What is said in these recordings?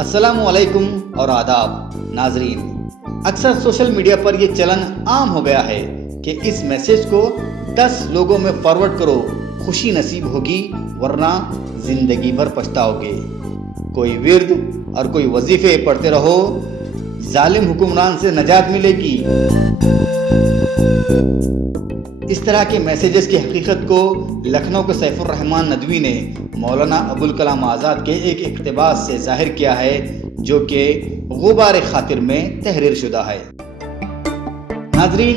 अस्सलाम वालेकुम और आदाब नाजरीन। अक्सर सोशल मीडिया पर यह चलन आम हो गया है कि इस मैसेज को 10 लोगों में फॉरवर्ड करो, खुशी नसीब होगी वरना जिंदगी भर पछताओगे। कोई विर्द और कोई वजीफे पढ़ते रहो, जालिम हुक्मरान से नजात मिलेगी। इस तरह के मैसेजेस की हकीकत को लखनऊ के सैफुर रहमान नदवी ने मौलाना अबुल कलाम आज़ाद के एक इक़्तिबास से ज़ाहिर किया है, जो कि गुबार खातिर में तहरीर शुदा है। नाज़रीन,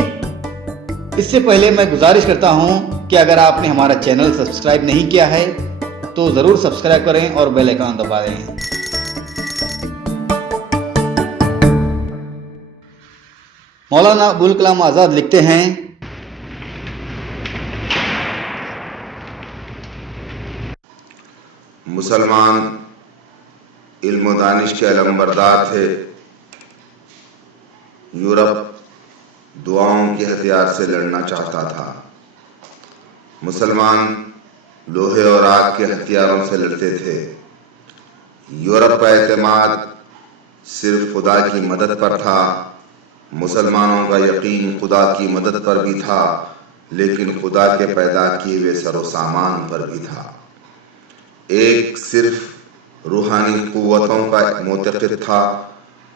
इससे पहले मैं गुजारिश करता हूँ कि अगर आपने हमारा चैनल सब्सक्राइब नहीं किया है तो ज़रूर सब्सक्राइब करें और बेल आइकन दबा दें। मौलाना अबुल कलाम आज़ाद लिखते हैं, मुसलमान इल्म व दानिश के अलमबरदार थे। यूरोप दुआओं के हथियार से लड़ना चाहता था। मुसलमान लोहे और आग के हथियारों से लड़ते थे। यूरोप का एतमाद सिर्फ खुदा की मदद पर था। मुसलमानों का यकीन खुदा की मदद पर भी था, लेकिन खुदा के पैदा किए हुए सरो सामान पर भी था। एक सिर्फ रूहानी कुव्वतों का मोतक़िद था,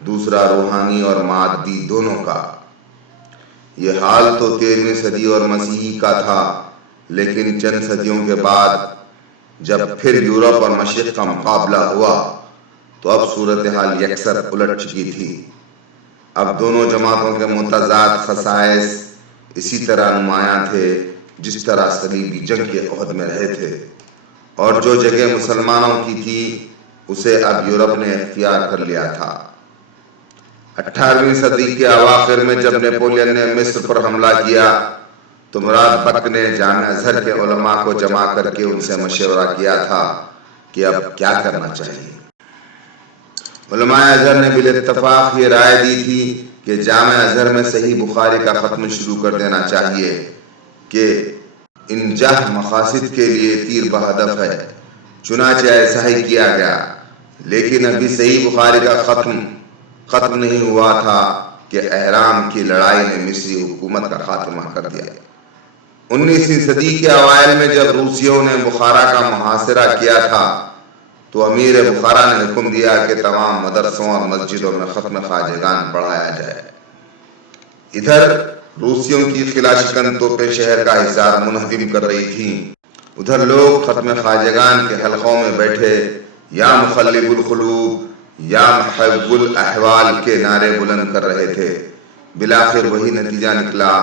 दूसरा रूहानी और मादी दोनों का। यह हाल तो 13वीं सदी और मसीही का था, लेकिन चंद सदियों के बाद जब फिर यूरोप और मशरिक़ का मुकाबला हुआ तो अब सूरत हाल यकसर उलट चुकी थी। अब दोनों जमातों के मुतज़ाद खसाइस इसी तरह नुमायां थे जिस तरह सलीबी जंग के ओहद में रहे थे, और जो जगह मुसलमानों की थी उसे अब यूरोप ने इख्तियार कर लिया था। 18वीं सदी के अवाखिर में जब नेपोलियन ने मिस्र पर हमला किया तो मुराद बक ने जामिया अज़हर के उलमा को जमा करके उनसे मशवरा किया था कि अब क्या करना चाहिए। उलमाए अज़हर ने बिल-इत्तफ़ाक़ ये राय दी थी कि जामिया अज़हर में सही बुखारी का ख़त्म शुरू कर देना चाहिए कि इन जाह मकासिद के लिए तीर बहदफ है। चुनाचे ऐसा ही किया गया, लेकिन अभी सही बुखारी का खत्म नहीं हुआ था कि अहराम की लड़ाई ने मिस्री हुकूमत का खात्मा कर दिया। 19वीं सदी के अवाइल में जब रूसियों ने बुखारा का मुहासरा किया था तो अमीर बुखारा ने हुक्म दिया कि तमाम मदरसों और मस्जिदों में खत्म खाजगान पढ़ाया जाए। इधर रूसियों की खिलाशिकन तोपें शहर का हिसार मुनहदिम कर रही थीं, उधर लोग खत्म खाजगान के हलकों में बैठे या मुखल्लिबुल क़ुलूब या मुहब्बुल अहवाल के नारे बुलंद कर रहे थे। बिलाखिर वही नतीजा निकला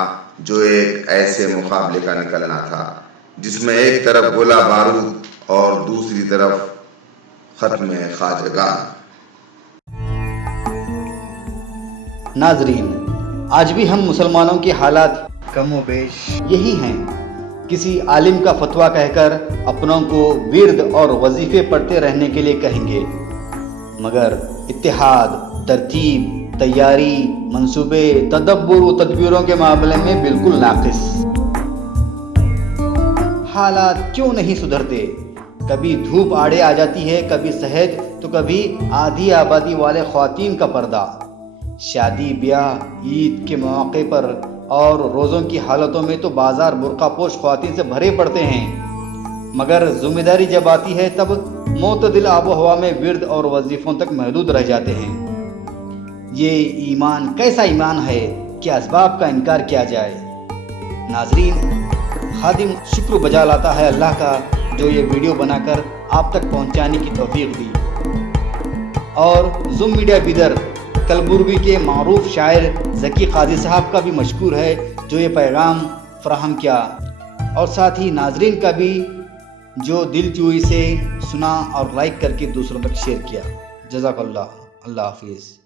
जो एक ऐसे मुकाबले का निकलना था जिसमें एक तरफ गोला बारूद और दूसरी तरफ खत्म खाजगान। नाजरीन, आज भी हम मुसलमानों के हालात कमो बेश यही हैं। किसी आलिम का फतवा कहकर अपनों को विर्द और वजीफे पढ़ते रहने के लिए कहेंगे, मगर इत्तेहाद, तरतीब, तैयारी, मंसूबे, तदब्बुर व तदबीरों के मामले में बिल्कुल नाक़िस। हालात क्यों नहीं सुधरते? कभी धूप आड़े आ जाती है, कभी सहज तो कभी आधी आबादी वाले ख्वातीन का पर्दा। शादी ब्याह, ईद के मौके पर और रोज़ों की हालतों में तो बाजार बुर्कापोश ख्वातीन से भरे पड़ते हैं, मगर जिम्मेदारी जब आती है तब मोतदिल आबो हवा में विर्द और वजीफ़ों तक महदूद रह जाते हैं। ये ईमान कैसा ईमान है कि असबाब का इनकार किया जाए। नाजरीन, खादिम शुक्र बजा लाता है अल्लाह का जो ये वीडियो बनाकर आप तक पहुंचाने की तौफीक दी, और ज़ूम मीडिया बिदर कलबुर्गी के मारूफ शायर ज़की काजी साहब का भी मशकूर है जो ये पैगाम फ़राहम किया, और साथ ही नाजरीन का भी जो दिलजोई से सुना और लाइक करके दूसरों तक शेयर किया। जज़ाकल्लाह। अल्लाह हाफिज़।